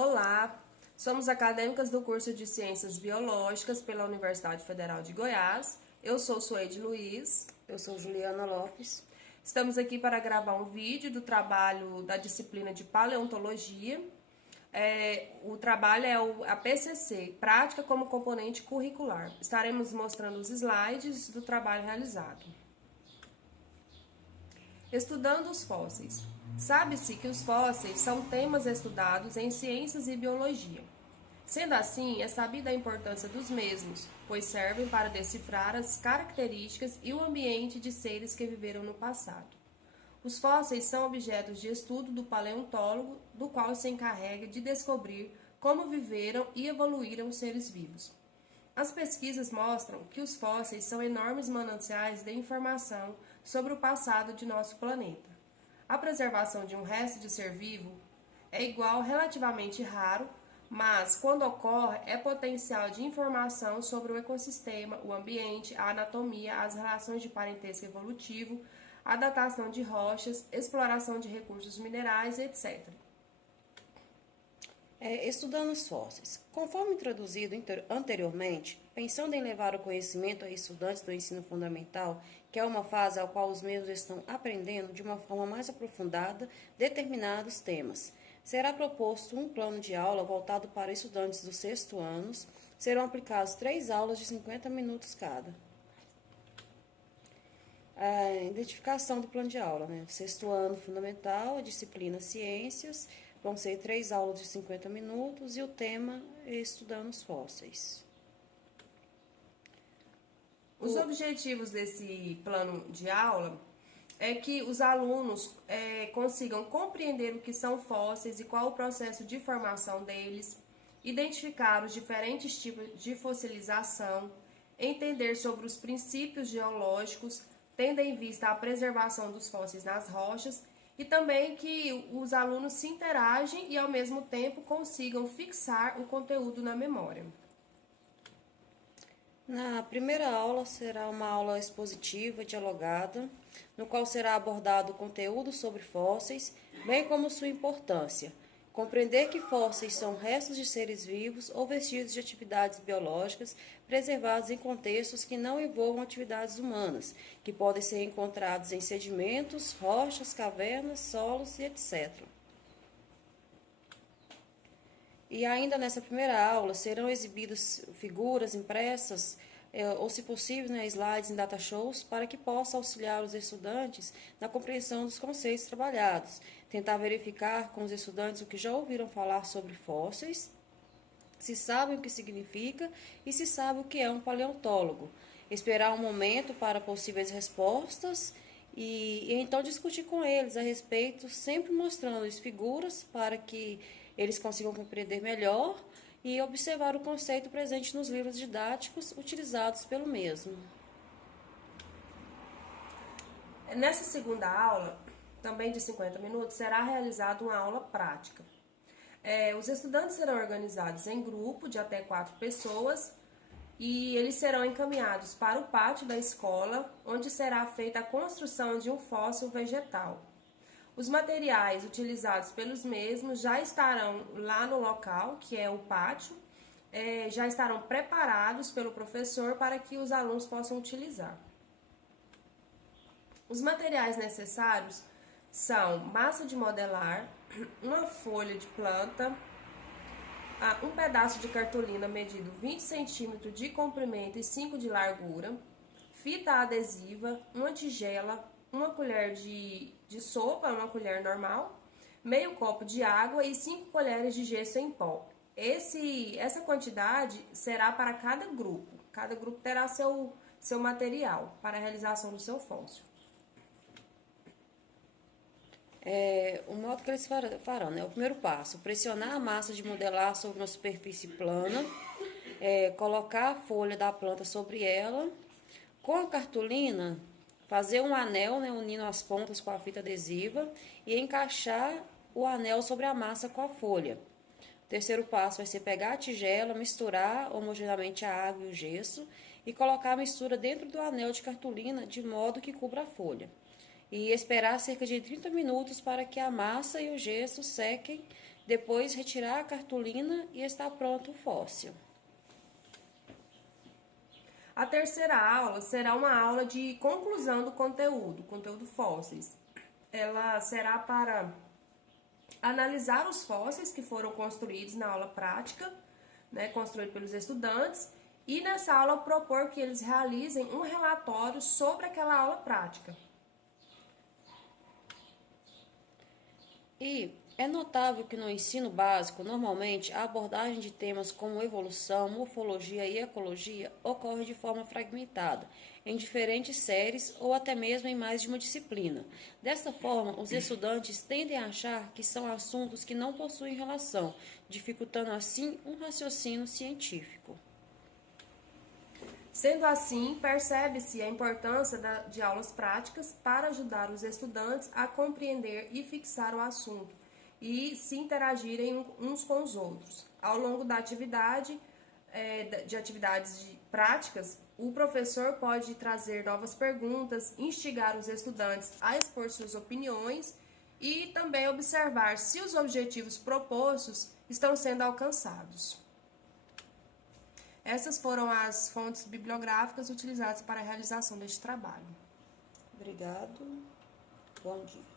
Olá, somos acadêmicas do curso de Ciências Biológicas pela Universidade Federal de Goiás. Eu sou Suede Luiz. Eu sou Juliana Lopes. Estamos aqui para gravar um vídeo do trabalho da disciplina de Paleontologia. O trabalho é a PCC, Prática como Componente Curricular. Estaremos mostrando os slides do trabalho realizado. Estudando os fósseis. Sabe-se que os fósseis são temas estudados em ciências e biologia. Sendo assim, é sabida a importância dos mesmos, pois servem para decifrar as características e o ambiente de seres que viveram no passado. Os fósseis são objetos de estudo do paleontólogo, do qual se encarrega de descobrir como viveram e evoluíram os seres vivos. As pesquisas mostram que os fósseis são enormes mananciais de informação sobre o passado de nosso planeta. A preservação de um resto de ser vivo é igual relativamente raro, mas quando ocorre é potencial de informação sobre o ecossistema, o ambiente, a anatomia, as relações de parentesco evolutivo, a datação de rochas, exploração de recursos minerais, etc. Estudando os fósseis. Conforme introduzido anteriormente, pensando em levar o conhecimento a estudantes do ensino fundamental, que é uma fase ao qual os mesmos estão aprendendo de uma forma mais aprofundada determinados temas, será proposto um plano de aula voltado para estudantes do sexto ano. Serão aplicadas 3 aulas de 50 minutos cada. A identificação do plano de aula, Sexto ano fundamental, a disciplina ciências. Vão ser 3 aulas de 50 minutos e o tema é estudando os fósseis. Os objetivos desse plano de aula é que os alunos consigam compreender o que são fósseis e qual o processo de formação deles, identificar os diferentes tipos de fossilização, entender sobre os princípios geológicos, tendo em vista a preservação dos fósseis nas rochas, e também que os alunos se interagem e, ao mesmo tempo, consigam fixar o conteúdo na memória. Na primeira aula será uma aula expositiva, dialogada, no qual será abordado o conteúdo sobre fósseis, bem como sua importância. Compreender que fósseis são restos de seres vivos ou vestígios de atividades biológicas preservados em contextos que não envolvam atividades humanas, que podem ser encontrados em sedimentos, rochas, cavernas, solos e etc. E ainda nessa primeira aula serão exibidas figuras impressas ou, se possível, slides em data shows para que possa auxiliar os estudantes na compreensão dos conceitos trabalhados, tentar verificar com os estudantes o que já ouviram falar sobre fósseis, se sabem o que significa e se sabe o que é um paleontólogo, esperar um momento para possíveis respostas e então discutir com eles a respeito, sempre mostrando-lhes figuras para que eles consigam compreender melhor e observar o conceito presente nos livros didáticos utilizados pelo mesmo. Nessa segunda aula, também de 50 minutos, será realizada uma aula prática. Os estudantes serão organizados em grupo de até 4 pessoas e eles serão encaminhados para o pátio da escola, onde será feita a construção de um fóssil vegetal. Os materiais utilizados pelos mesmos já estarão lá no local, que é o pátio, já estarão preparados pelo professor para que os alunos possam utilizar. Os materiais necessários são massa de modelar, uma folha de planta, um pedaço de cartolina medido 20 cm de comprimento e 5 de largura, fita adesiva, uma tigela, uma colher de sopa, uma colher normal, meio copo de água e 5 colheres de gesso em pó. Essa quantidade será para cada grupo. Cada grupo terá seu material para a realização do seu fóssil. O modo que eles farão, o primeiro passo, pressionar a massa de modelar sobre uma superfície plana, colocar a folha da planta sobre ela, com a cartolina, fazer um anel, unindo as pontas com a fita adesiva e encaixar o anel sobre a massa com a folha. O terceiro passo vai ser pegar a tigela, misturar homogeneamente a água e o gesso e colocar a mistura dentro do anel de cartolina de modo que cubra a folha. E esperar cerca de 30 minutos para que a massa e o gesso sequem Depois, retirar a cartolina e está pronto o fóssil. A terceira aula será uma aula de conclusão do conteúdo fósseis. Ela será para analisar os fósseis que foram construídos na aula prática, né, construídos pelos estudantes, e nessa aula propor que eles realizem um relatório sobre aquela aula prática. E é notável que no ensino básico, normalmente, a abordagem de temas como evolução, morfologia e ecologia ocorre de forma fragmentada, em diferentes séries ou até mesmo em mais de uma disciplina. Dessa forma, os estudantes tendem a achar que são assuntos que não possuem relação, dificultando assim um raciocínio científico. Sendo assim, percebe-se a importância de aulas práticas para ajudar os estudantes a compreender e fixar o assunto e se interagirem uns com os outros. Ao longo da atividades práticas, o professor pode trazer novas perguntas, instigar os estudantes a expor suas opiniões e também observar se os objetivos propostos estão sendo alcançados. Essas foram as fontes bibliográficas utilizadas para a realização deste trabalho. Obrigado. Bom dia.